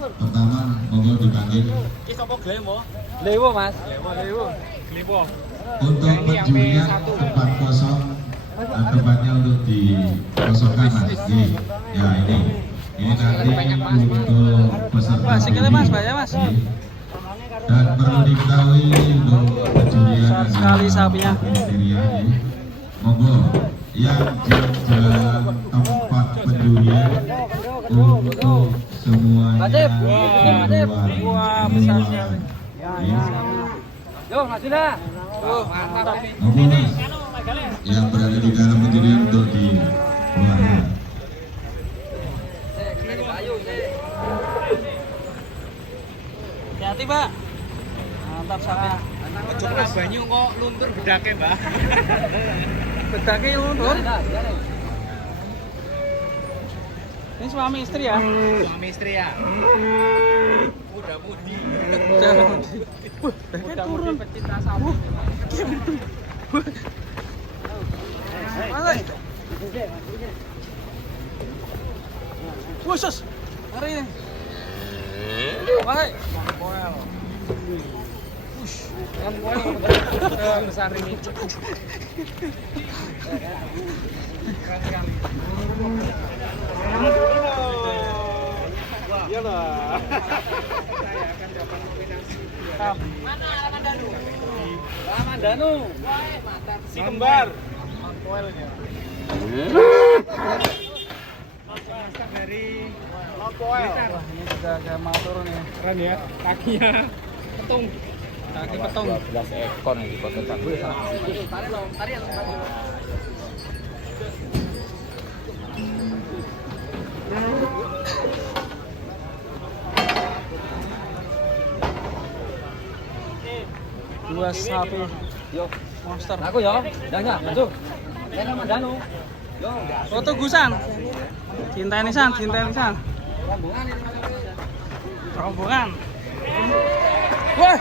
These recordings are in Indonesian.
Pertama, monggo dipanggil. Lewo mas. Untuk penjurian tempat kosong, tempatnya untuk dikosongkan mas. Ya ini nanti untuk peserta. Mas, banyak mas. Dan perlu diketahui untuk penjurian sekali sapinya. Monggo yang jalan tempat penjurian untuk semuanya. Wah, besar sekali. Yo, Mas Dina. Mantap. Monggo mas, yang berada di dalam penjurian untuk dikeluarkan. Hati-hati, Pak. Mantap sapi. Coba banyu kok luntur bedake, Mbak. Bedake luntur. Ini suami istri ya? Suami istri ya. Muda-mudi. Turun pecinta sapi. Khusus hari ini. Baik. Yang besar ini. Iya lah. Mana Alaman Danu? Alaman Danu. Si kembar. Dari Wah, ini sudah agak mau turun ya. keren ya, kakinya petung. Kaki petung. 12 ekor nih di Kontestan. Tari yang dua sapi monster. Aku ya, Danya, maju. Saya nama Danu. Yo, Foto gusan. Cinta nisan. Rombongan. Wah.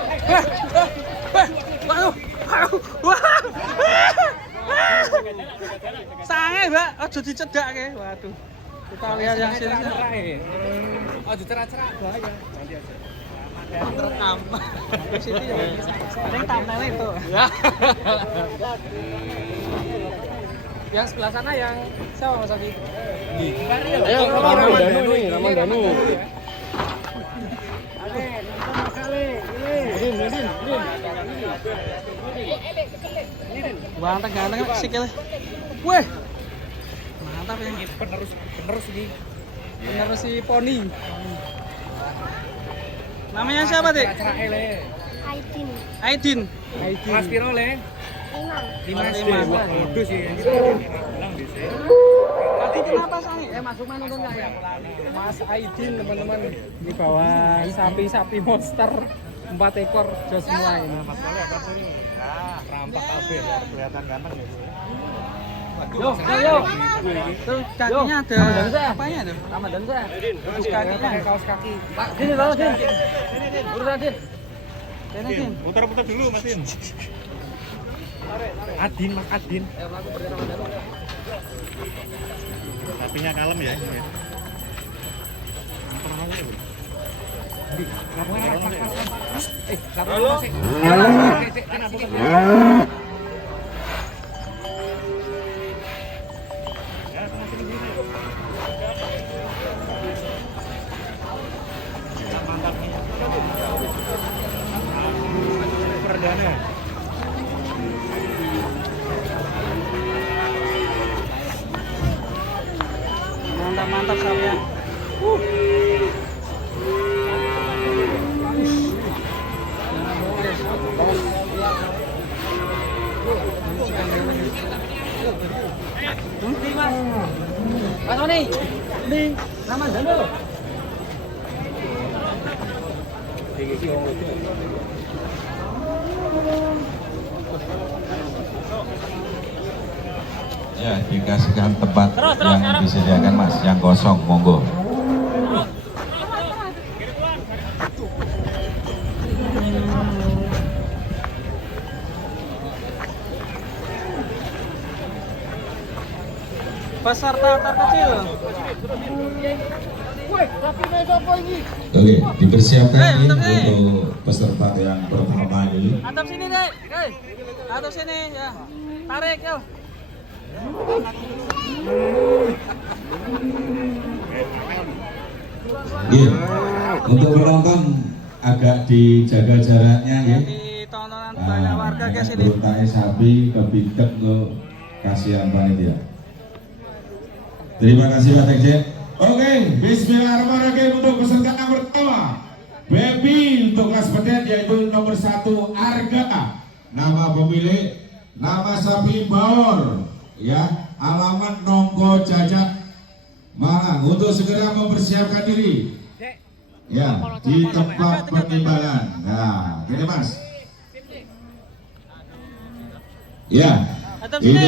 Wah. Sange, Mbak. Aja dicedhake. Waduh. Kita lihat yang sini. Oh, cerak-cerak bahaya. Terekam. Di situ ya. Ada yang thumbnail itu. Ya. Yang sebelah sana yang siapa Mas Adi? Ayo, Raman Danu nih, Raman Danu. Ganteng sikil. Weh. Mantap ya. Penerus ini. Penerus si poni. Namanya siapa, Dik? Aidin. Mas Piro le? 5 Waduh sih. Bilang di sini. Tadi kenapa sange? Masuk mana nonton enggak ya? Mas Aidin teman-teman. Ini bawa sapi-sapi monster 4 ekor jos semua ini. Rampak kabeh kelihatan ganteng ya. Yo. Tuh kakinya ada apanya tuh? Ramadan saya. Terus kakinya. Pakai kaos kaki. Pak, sini loh, Din. Urus Din. Din. Putar-putar dulu, Mas Din. Adin, Mas Adin. Sapinya kalem ya. Perdana. Mantap sapinya. Mas Tony. Di nama dulu. Ya, dikasihkan tempat yang disediakan Mas, yang kosong, monggo. Peserta terkecil. Oke, dipersiapkan nih untuk peserta yang pertama ini. Atap sini deh, atap sini ya. Tarik yuk. Iya, untuk penonton agak dijaga jaraknya ya. Di tontonan banyak warga ke sini. Beruntanya sapi kebidek ke kasihan panitia. Terima kasih Pak Terkecil. Oke, bismillahirrahmanirrahim untuk peserta yang pertama. Baby untuk kelas pedet yaitu nomor 1 Arga. Nama pemilik, nama sapi Bawor, ya, alamat Nongko Jajak Malang untuk segera mempersiapkan diri. Ya, di tempat penimbangan. Nah, ini Mas. Ya, ini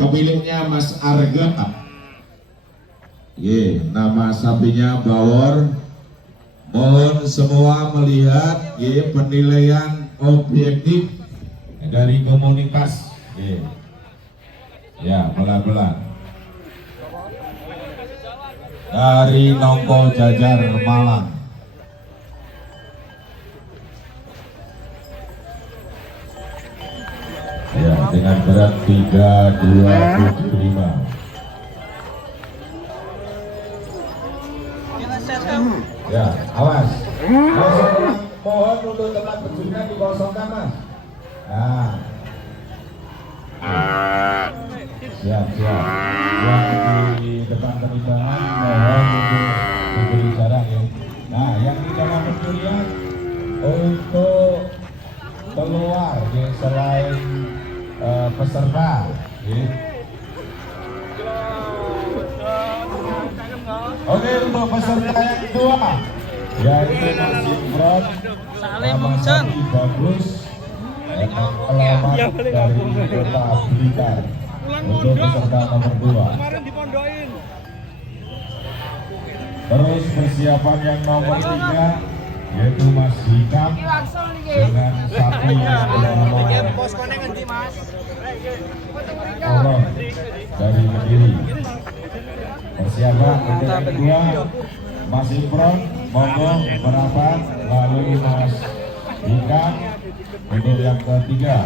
pemiliknya Mas Arga. Ye, nama sapinya Bawor. Mohon semua melihat penilaian objektif dari komunitas. Ya, pelan-pelan. Dari Nongko Jajar Malang. Ya, dengan berat 3,275. Ya, awas. Mohon untuk tempat berdirinya dikosongkan, Mas. Nah. Siap. Yang di depan penimbangan mohon untuk memberi jarak ya. Nah, yang di dalam pencurian untuk keluar ya, selain peserta ya. Oke, untuk peserta yang kedua yaitu Mas Imron, nama sapi bagus, alamat dari Kota Blitar untuk peserta nomor 2. Terus persiapan yang nomor 3 yaitu Mas JIKA dengan sapi yang bernama Kontestan dari Kediri. Persiapan untuk yang kedua Mas Imron, monggo merapat, lalu Mas JIKA untuk yang ketiga.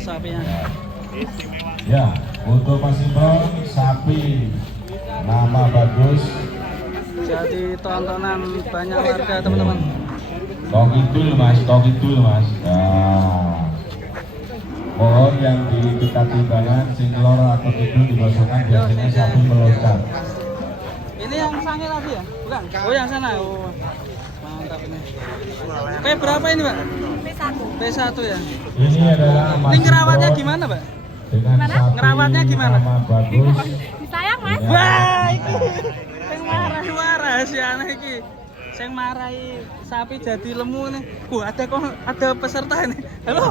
Sapinya. Ya, untuk Mas Imron, sapi nama bagus. Jadi tontonan banyak warga teman-teman. Tongidul Mas. Nah, mohon yang di dekat timbangan sing lor atau itu dibosokkan, biasanya sapi meloncat. Ini yang sange tadi ya? Bukan? Oh yang sana. Oh. Mantap ini. P berapa ini, Pak? P1 ya. Ini adalah Mas Ini ngerawatnya Imron gimana, Pak? dengan sapi Ngerawatnya gimana? nama bagus. Disayang, Mas. Wah, iki sing marah si anak iki. Sing marahi sapi jadi lemu nih. Ada peserta nih. Halo.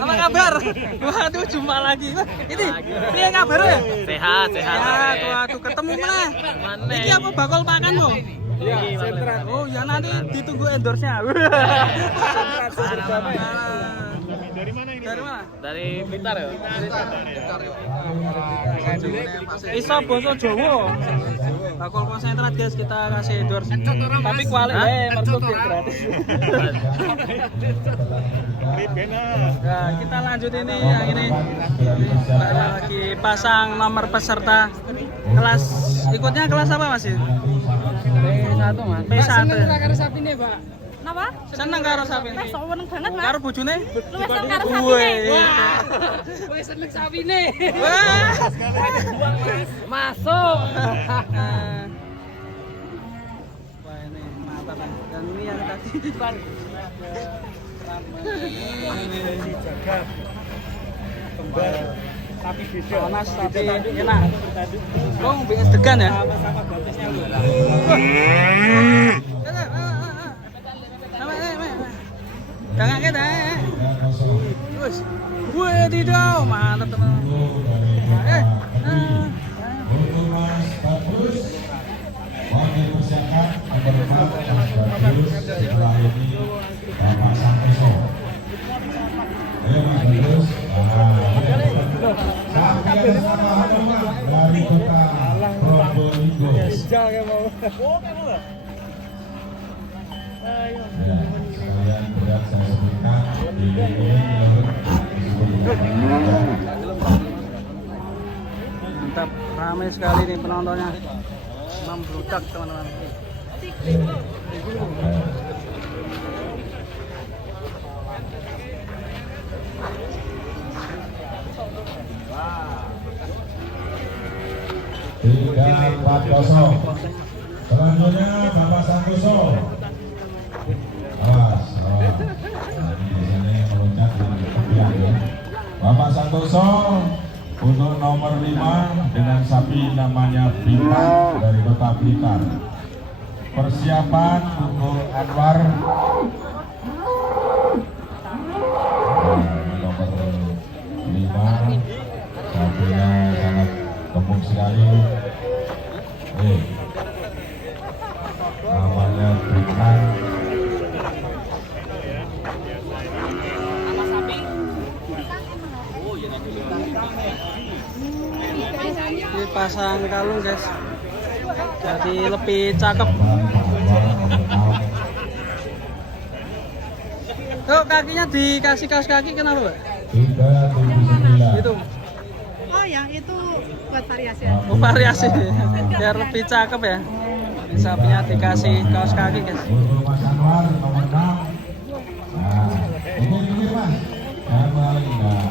Apa kabar? Waduh, jumpa lagi. Ini yang kabar ya? Sehat. Waduh, ketemu mana? Ini apa bakal pakan, Bu? Iya, sentra. Oh, ya nanti ditunggu endorse-nya. Dari mana? Dari Blitar ya. Iso basa Jawa. Bakal konsentrat guys, kita kasih endorse. Tapi kuali mergo gratis. Nah, kita lanjut ini yang ini. Lagi pasang nomor peserta kelas. Ikutnya kelas apa Mas? P1, Mas. P1. Karo sapine, Pak. Napa? Seneng karo sapine. Mas, seneng banget, Mas. Karo bojone? Luwes seneng karo Woi. sapine. Wes seneng sapine. Wah. Masuk. Wah, ini mantap. Dan ini yang tadi Jaga kembar tapi beda. panas tapi enak. Kau BS degan ya? Sama-sama batasnya lu. Jangan kita. Terus, gue tidak mana teman. Untuk Mas Bagus, wakil persiapan nomor 4 Mas Bagus, setelah ini Bapak Santoso. Ayo Mas Bagus. Sapi atas nama Hanuma dari kota Probolinggo. Jaga mau. Ya, sekalian berat saya sebutkan di ini Mantap, ramai sekali nih penontonnya. Membludak teman-teman. Tiga 4-0. Selanjutnya Bapak Santoso. Awas, ini biasanya meloncat di kebilang ya. Bapak Santoso untuk nomor 5 dengan sapi namanya Bintang dari kota Blitar. Persiapan untuk Anwar. Ini nomor 5, sapinya sangat gemuk sekali. Namanya Bintang. Ini pasang kalung guys, jadi lebih cakep. Tuh kakinya dikasih kaos kaki kenapa Pak? 379. Itu Oh, yang itu buat variasi. oh, variasi biar lebih cakep ya. Ini sapinya dikasih kaos kaki guys. Untuk Mas Anwar nomor 6. Nah, ini Mas. Jangan balik. Nah,